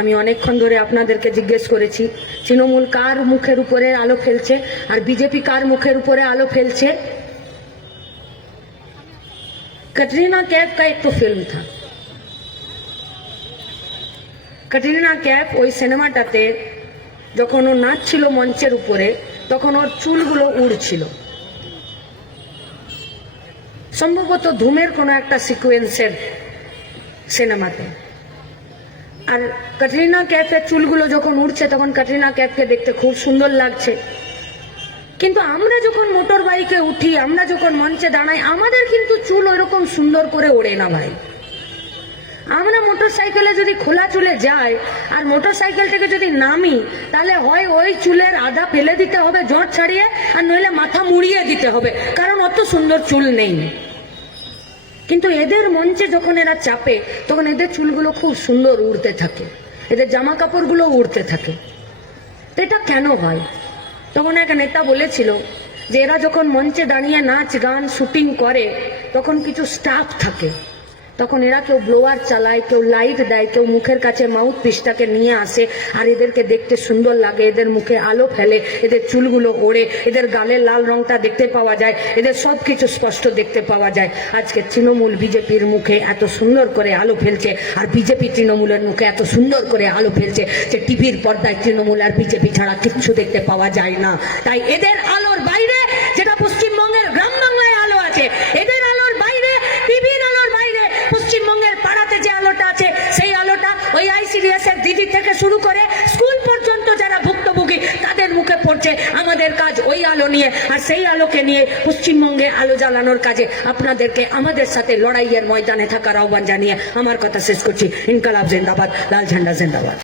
আমি অনেকক্ষণ ধরে আপনাদেরকে জিজ্ঞেস করেছি তৃণমূল কার মুখের উপরে আলো ফেলছে আর বিজেপি কার মুখের উপরে আলো ফেলছে। कटरीना कैफ का एक तो फिल्म था। कटरीना कैफ ওই সিনেমাটাতে যখন ও নাচছিল মঞ্চের উপরে তখন ওর চুলগুলো উড়ছিল, সম্ভবত ধুমের কোনো একটা সিকোয়েন্সের সিনেমাতে। আর ক্যাটরিনা कैफের চুলগুলো যখন উড়ছে তখন ক্যাটরিনা कैफকে দেখতে খুব সুন্দর লাগছে। কিন্তু আমরা যখন মোটর বাইকে উঠি, আমরা যখন মঞ্চে দাঁড়াই, আমাদের কিন্তু চুল ওইরকম সুন্দর করে ওড়ে না ভাই। আমরা মোটর সাইকেলে যদি খোলা চুলে যাই আর মোটর সাইকেল থেকে যদি নামি, তাহলে হয় ওই চুলের আধা ফেলে দিতে হবে জট ছাড়িয়ে, আর নইলে মাথা মুড়িয়ে দিতে হবে, কারণ অত সুন্দর চুল নেই। কিন্তু এদের মঞ্চে যখন এরা চাপে তখন এদের চুলগুলো খুব সুন্দর উড়তে থাকে, এদের জামা কাপড়গুলো উড়তে থাকে। তো এটা কেন হয়? তখন এক নেতা বলেছিল যে এরা যখন মঞ্চে দাঁড়িয়ে নাচ গান শুটিং করে তখন কিছু স্টাফ থাকে, তখন এরা কেউ ব্লোয়ার চালায়, কেউ লাইট দেয়, কেউ মুখের কাছে মাউথ পিসটাকে নিয়ে আসে, আর এদেরকে দেখতে সুন্দর লাগে, এদের মুখে আলো ফেলে, এদের চুলগুলো ওড়ে, এদের গালের লাল রংটা দেখতে পাওয়া যায়, এদের সব কিছু স্পষ্ট দেখতে পাওয়া যায়। আজকে তৃণমূল বিজেপির মুখে এত সুন্দর করে আলো ফেলছে, আর বিজেপি তৃণমূলের মুখে এত সুন্দর করে আলো ফেলছে যে টিভির পর্দায় তৃণমূল আর বিজেপি ছাড়া কিচ্ছু দেখতে পাওয়া যায় না। তাই এদের আলোর বাইরে যেটা পশ্চিমবঙ্গের গ্রাম বাংলায় আলো আছে, এদের আলোর বাইরে, টিভির আলোর বাইরে পশ্চিমবঙ্গের পাড়াতে যে আলোটা আছে, সেই আলোটা ওই আইসিডিএস এর দিদি থেকে শুরু করে স্কুল পর্যন্ত যারা ভুক্তভোগী তাদের মুখে পড়ছে। আমাদের কাজ ওই আলো নিয়ে, আর সেই আলোকে নিয়ে পশ্চিমবঙ্গে আলো জ্বালানোর কাজে আপনাদেরকে আমাদের সাথে লড়াইয়ের ময়দানে থাকার আহ্বান জানিয়ে আমার কথা শেষ করছি। ইনকালাব জিন্দাবাদ, লাল ঝান্ডা জিন্দাবাদ।